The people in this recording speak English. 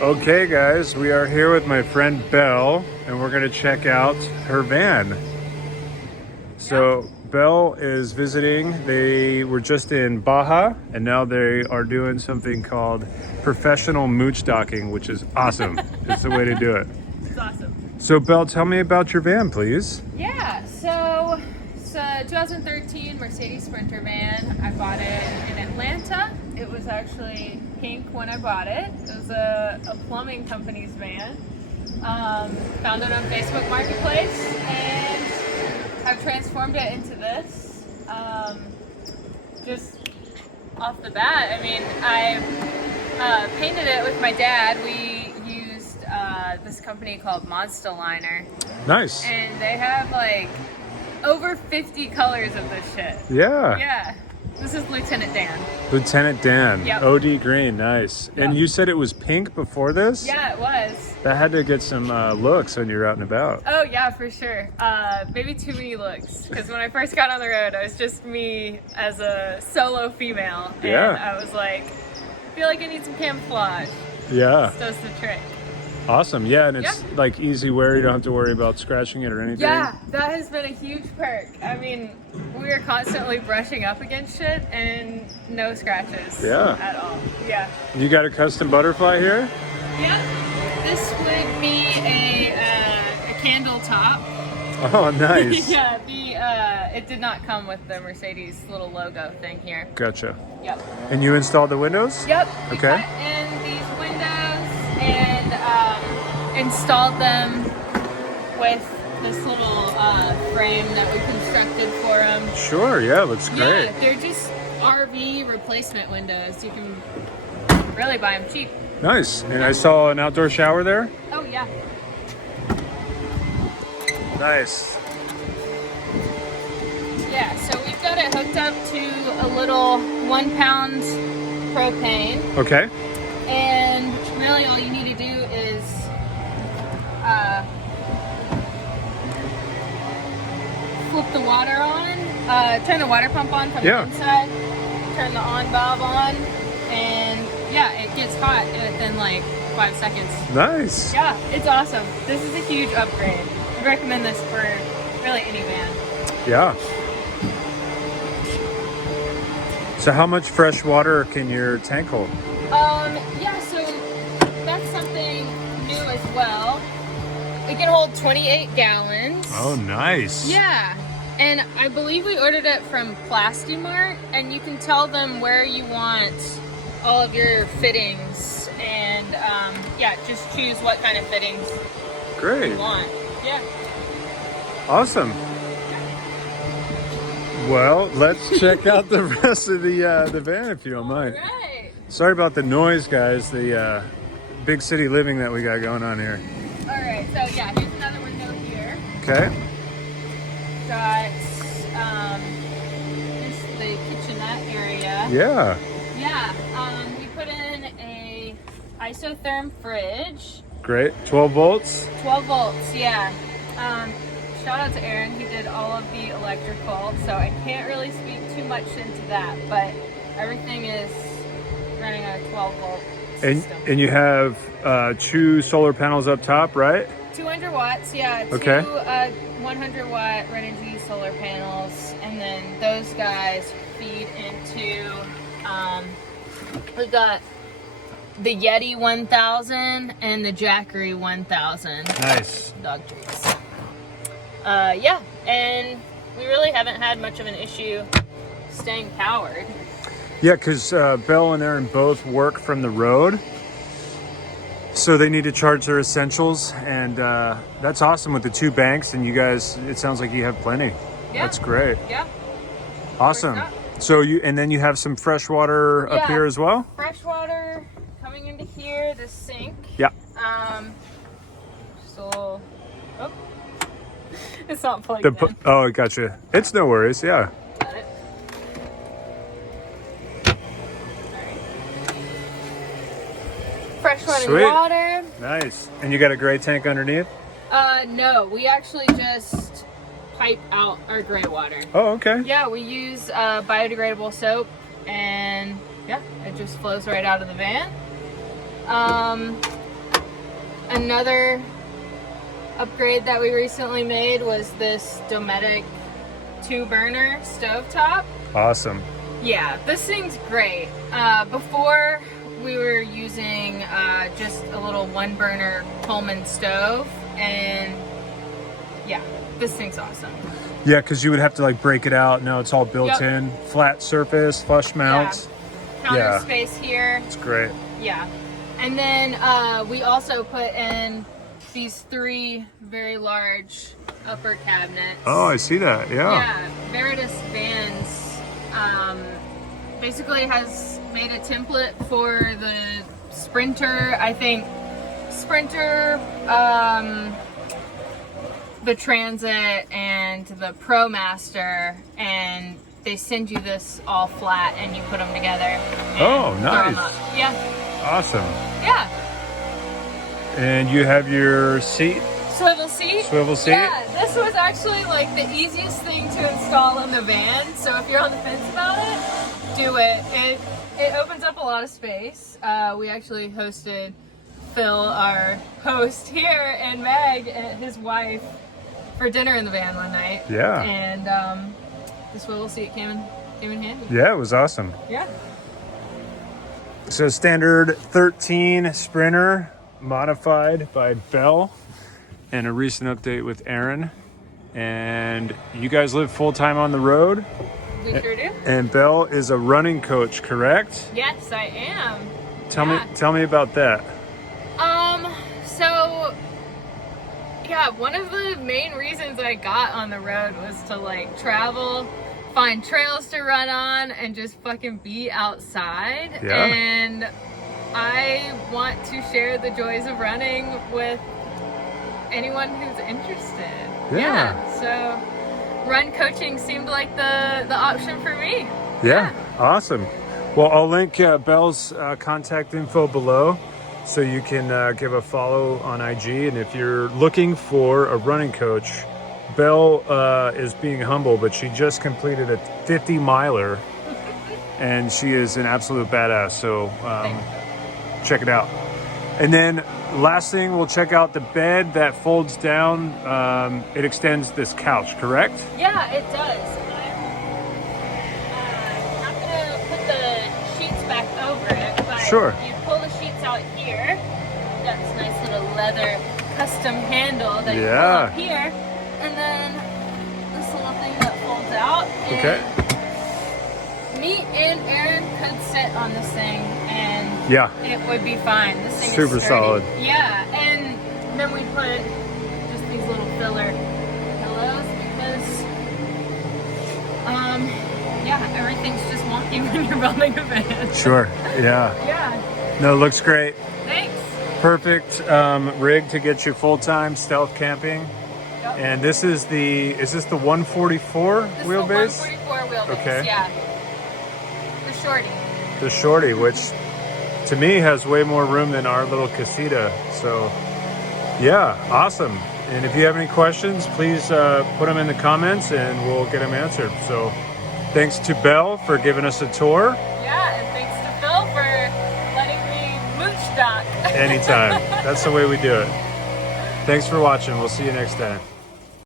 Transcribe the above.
Okay guys, we are here with my friend Belle and we're going to check out her van. So Belle is visiting. They were just in Baja and now they are doing something called professional mooch docking, which is awesome. It's the way to do it. It's awesome. So Belle, tell me about your van, please. Yeah, so it's a 2013 Mercedes Sprinter van. I bought it in Atlanta. It was actually pink when I bought it. It was a plumbing company's van. Found it on Facebook Marketplace and I've transformed it into this. Just off the bat, I mean, I painted it with my dad. We used this company called Monster Liner. Nice. And they have like over 50 colors of this shit. Yeah. Yeah. This is Lieutenant Dan. Lieutenant Dan. Yep. OD green, nice. Yep. And you said it was pink before this? Yeah, it was. That had to get some looks when you're out and about. Oh yeah, for sure. Maybe too many looks. Because when I first got on the road, it was just me as a solo female. And Yeah. I was like, I feel like I need some camouflage. Yeah. This does the trick. Awesome. Yeah, and it's like easy wear. You don't have to worry about scratching it or anything. Yeah, that has been a huge perk. I mean, we are constantly brushing up against shit and no scratches at all. Yeah. You got a custom butterfly here? Yeah. This would be a candle top. Oh, nice. Yeah, it did not come with the Mercedes little logo thing here. Gotcha. Yep. And you installed the windows? Yep. We Okay. cut in these windows and installed them with this little frame that we constructed for them. Sure, yeah, looks great. Yeah, they're just RV replacement windows. You can really buy them cheap. Nice. And I saw an outdoor shower there? Oh, yeah. Nice. Yeah, so we've got it hooked up to a little 1 pound propane. Okay. And really all you need to do is flip the water on, turn the water pump on from the inside, turn the on valve on, and yeah, it gets hot within like 5 seconds. Nice. Yeah, it's awesome. This is a huge upgrade. I recommend this for really any van. Yeah. So how much fresh water can your tank hold? Yeah, so that's something new as well. It can hold 28 gallons. Oh, nice. Yeah, and I believe we ordered it from Plastimart, and you can tell them where you want all of your fittings, and yeah, just choose what kind of fittings Great. you want. Yeah. Awesome. Well, let's check out the rest of the van if you don't mind. All right. Sorry about the noise, guys. The big city living that we got going on here. All right. So yeah, here's another window here. Okay. Got here's the kitchenette area. Yeah. Yeah. We put in a isotherm fridge. Great. 12 volts. 12 volts. Yeah. Shout out to Aaron, he did all of the electrical, so I can't really speak too much into that, but everything is running on a 12 volt system. And you have 2 solar panels up top, right? 200 watts, yeah. Okay. 100 watt Renogy solar panels, and then those guys feed into, we got the Yeti 1000 and the Jackery 1000. Nice. Dog treats. Yeah, and we really haven't had much of an issue staying powered. Yeah, because Belle and Aaron both work from the road, so they need to charge their essentials, and that's awesome with the 2 banks, and you guys, it sounds like you have plenty. Yeah. That's great. Yeah. Awesome. So and then you have some fresh water up here as well? Fresh water coming into here, the sink. Yeah. So, oh. It's not plugged in. Oh, gotcha. It's no worries, yeah. Got it. Fresh running water. Nice. And you got a gray tank underneath? No, we actually just pipe out our gray water. Oh, okay. Yeah, we use biodegradable soap, and yeah, it just flows right out of the van. Another upgrade that we recently made was this Dometic 2-burner stovetop. Awesome. Yeah, this thing's great. Before we were using just a little 1-burner Coleman stove, and yeah, this thing's awesome. Yeah, because you would have to like break it out. No, it's all built Yep. in, flat surface, flush mount. Counter Yeah. space here. It's great. Yeah. And then we also put in these 3 very large upper cabinets. Oh, I see that. Yeah. Yeah, Veritas Vans basically has made a template for the Sprinter. I think Sprinter, the Transit, and the ProMaster, and they send you this all flat and you put them together. And Oh, throw 'em nice. up. Yeah. Awesome. Yeah. And you have your seat. Swivel seat. Swivel seat? Yeah, this was actually like the easiest thing to install in the van. So if you're on the fence about it, do it. It opens up a lot of space. We actually hosted Phil, our host here, and Meg, and his wife, for dinner in the van one night. Yeah. And the swivel seat came in handy. Yeah, it was awesome. Yeah. So standard 13 Sprinter modified by Belle, and a recent update with Aaron. And you guys live full-time on the road, We sure do. and Belle is a running coach, correct? Yes, I am. Tell me about that. So yeah, one of the main reasons I got on the road was to like travel, find trails to run on, and just fucking be outside. Yeah. And I want to share the joys of running with anyone who's interested. Yeah. So run coaching seemed like the option for me. Yeah, awesome. Well, I'll link Belle's contact info below, so you can give a follow on IG. And if you're looking for a running coach, Belle is being humble, but she just completed a 50 miler, and she is an absolute badass. So check it out. And then last thing, we'll check out the bed that folds down. It extends this couch, correct? Yeah, it does. I'm not gonna put the sheets back over it, but Sure. you pull the sheets out here. Got this nice little leather custom handle that you pull Yeah. up here, and then this little thing that folds out. And Okay. Me and Aaron could sit on this thing, and Yeah. it would be fine. This thing Super is sturdy. solid. Yeah, and then we put just these little filler pillows because, yeah, everything's just wonky when you're building a van. Sure. Yeah. Yeah. No, it looks great. Thanks. Perfect rig to get you full-time stealth camping. Yep. And this is the 144 This wheelbase? is the 144 wheelbase. Okay. Yeah. The shorty. The shorty, which to me has way more room than our little casita. So yeah, awesome. And if you have any questions, please put them in the comments and we'll get them answered. So thanks to Belle for giving us a tour. Yeah, and thanks to Phil for letting me mooch dock. Anytime. That's the way we do it. Thanks for watching. We'll see you next time.